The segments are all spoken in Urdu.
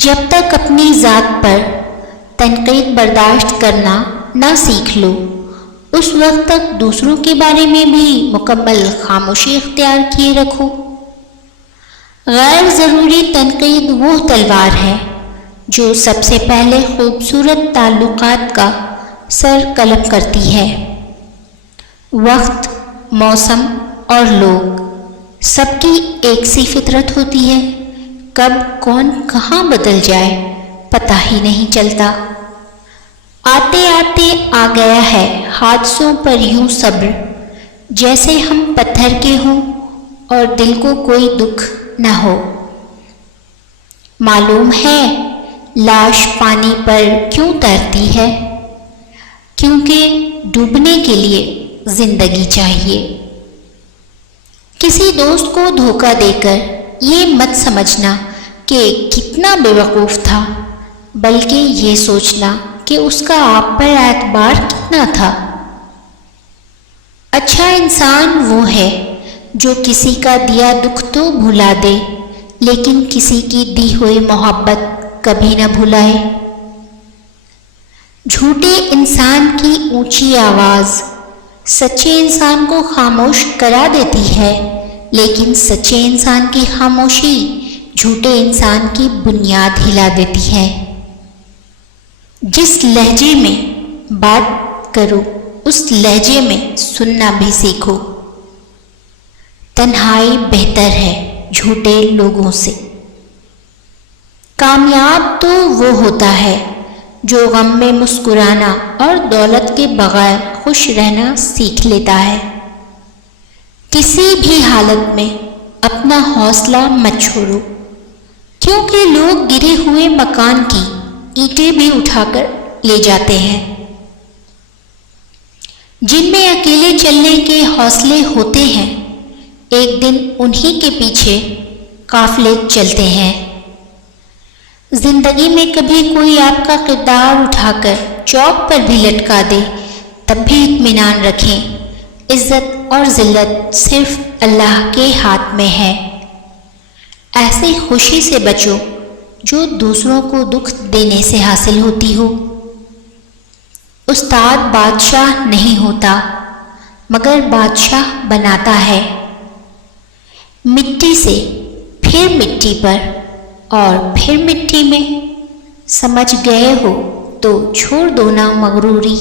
جب تک اپنی ذات پر تنقید برداشت کرنا نہ سیکھ لو اس وقت تک دوسروں کے بارے میں بھی مکمل خاموشی اختیار کیے رکھو۔ غیر ضروری تنقید وہ تلوار ہے جو سب سے پہلے خوبصورت تعلقات کا سر قلم کرتی ہے۔ وقت، موسم اور لوگ سب کی ایک سی فطرت ہوتی ہے، کب کون کہاں بدل جائے پتہ ہی نہیں چلتا۔ آتے آتے آ گیا ہے حادثوں پر یوں صبر، جیسے ہم پتھر کے ہوں اور دل کو کوئی دکھ نہ ہو۔ معلوم ہے لاش پانی پر کیوں تیرتی ہے؟ کیونکہ ڈوبنے کے لیے زندگی چاہیے۔ کسی دوست کو دھوکہ دے کر یہ مت سمجھنا کہ کتنا بے وقوف تھا، بلکہ یہ سوچنا کہ اس کا آپ پر اعتبار کتنا تھا۔ اچھا انسان وہ ہے جو کسی کا دیا دکھ تو بھلا دے، لیکن کسی کی دی ہوئی محبت کبھی نہ بھلائے۔ جھوٹے انسان کی اونچی آواز سچے انسان کو خاموش کرا دیتی ہے، لیکن سچے انسان کی خاموشی جھوٹے انسان کی بنیاد ہلا دیتی ہے۔ جس لہجے میں بات کرو اس لہجے میں سننا بھی سیکھو۔ تنہائی بہتر ہے جھوٹے لوگوں سے۔ کامیاب تو وہ ہوتا ہے جو غم میں مسکرانا اور دولت کے بغیر خوش رہنا سیکھ لیتا ہے۔ کسی بھی حالت میں اپنا حوصلہ مت چھوڑو، کیونکہ لوگ گرے ہوئے مکان کی اینٹیں بھی اٹھا کر لے جاتے ہیں۔ جن میں اکیلے چلنے کے حوصلے ہوتے ہیں ایک دن انہی کے پیچھے قافلے چلتے ہیں۔ زندگی میں کبھی کوئی آپ کا کردار اٹھا کر چوک پر بھی لٹکا دے تب بھی اطمینان رکھیں، عزت اور ذلت صرف اللہ کے ہاتھ میں ہے۔ ایسی خوشی سے بچو جو دوسروں کو دکھ دینے سے حاصل ہوتی ہو۔ استاد بادشاہ نہیں ہوتا مگر بادشاہ بناتا ہے۔ مٹی سے پھر مٹی پر اور پھر مٹی میں، سمجھ گئے ہو تو چھوڑ دو نا مغروری۔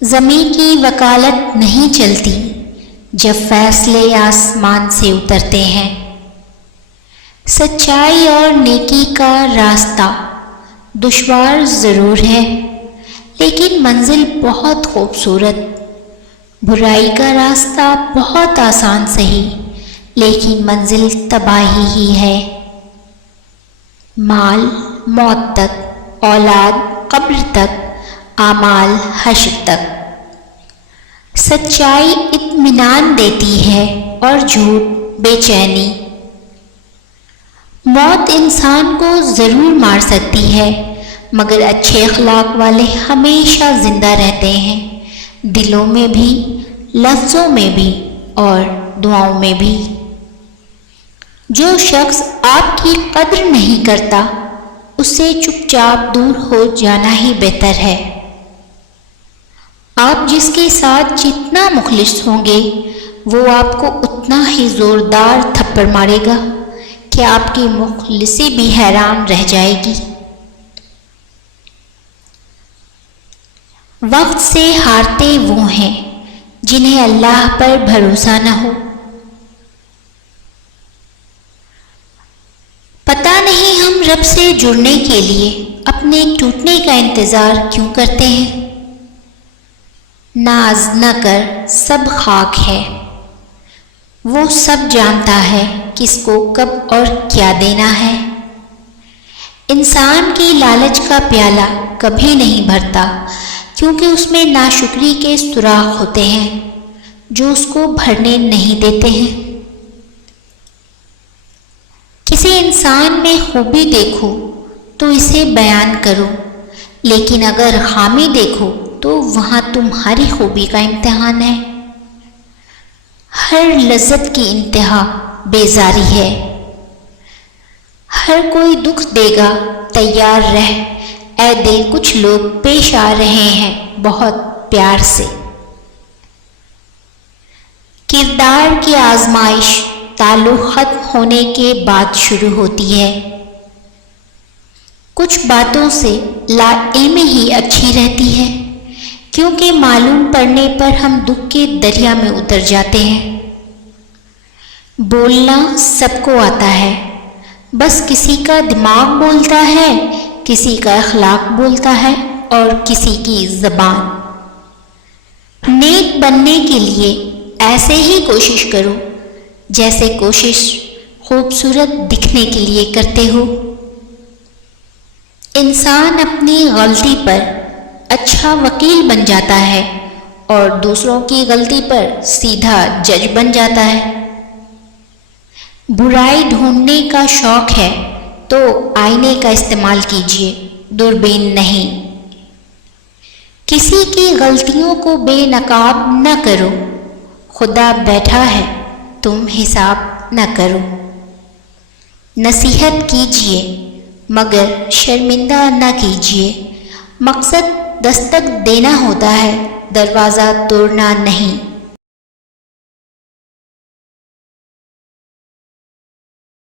زمین کی وکالت نہیں چلتی جب فیصلے آسمان سے اترتے ہیں۔ سچائی اور نیکی کا راستہ دشوار ضرور ہے لیکن منزل بہت خوبصورت۔ برائی کا راستہ بہت آسان سہی لیکن منزل تباہی ہی ہے۔ مال موت تک، اولاد قبر تک، اعمال حشر تک۔ سچائی اطمینان دیتی ہے اور جھوٹ بے چینی۔ موت انسان کو ضرور مار سکتی ہے مگر اچھے اخلاق والے ہمیشہ زندہ رہتے ہیں، دلوں میں بھی، لفظوں میں بھی اور دعاؤں میں بھی۔ جو شخص آپ کی قدر نہیں کرتا اس سے چپ چاپ دور ہو جانا ہی بہتر ہے۔ آپ جس کے ساتھ جتنا مخلص ہوں گے وہ آپ کو اتنا ہی زوردار تھپڑ مارے گا کہ آپ کی مخلصی بھی حیران رہ جائے گی۔ وقت سے ہارتے وہ ہیں جنہیں اللہ پر بھروسہ نہ ہو۔ پتہ نہیں ہم رب سے جڑنے کے لیے اپنے ٹوٹنے کا انتظار کیوں کرتے ہیں۔ ناز نہ کر سب خاک ہے، وہ سب جانتا ہے کس کو کب اور کیا دینا ہے۔ انسان کی لالچ کا پیالہ کبھی نہیں بھرتا کیونکہ اس میں ناشکری کے سوراخ ہوتے ہیں جو اس کو بھرنے نہیں دیتے ہیں۔ کسی انسان میں خوبی دیکھو تو اسے بیان کرو، لیکن اگر خامی دیکھو تو وہاں تمہاری خوبی کا امتحان ہے۔ ہر لذت کی انتہا بیزاری ہے، ہر کوئی دکھ دے گا، تیار رہ اے دل، کچھ لوگ پیش آ رہے ہیں بہت پیار سے۔ کردار کی آزمائش تعلق ختم ہونے کے بعد شروع ہوتی ہے۔ کچھ باتوں سے لا علمی ہی اچھی رہتی ہے، کیونکہ معلوم پڑنے پر ہم دکھ کے دریا میں اتر جاتے ہیں۔ بولنا سب کو آتا ہے، بس کسی کا دماغ بولتا ہے، کسی کا اخلاق بولتا ہے اور کسی کی زبان۔ نیک بننے کے لیے ایسے ہی کوشش کرو جیسے کوشش خوبصورت دکھنے کے لیے کرتے ہو۔ انسان اپنی غلطی پر اچھا وکیل بن جاتا ہے اور دوسروں کی غلطی پر سیدھا جج بن جاتا ہے۔ برائی ڈھونڈنے کا شوق ہے تو آئینے کا استعمال کیجیے، دوربین نہیں۔ کسی کی غلطیوں کو بے نقاب نہ کرو، خدا بیٹھا ہے تم حساب نہ کرو۔ نصیحت کیجیے مگر شرمندہ نہ کیجیے، مقصد دستک دینا ہوتا ہے، دروازہ توڑنا نہیں۔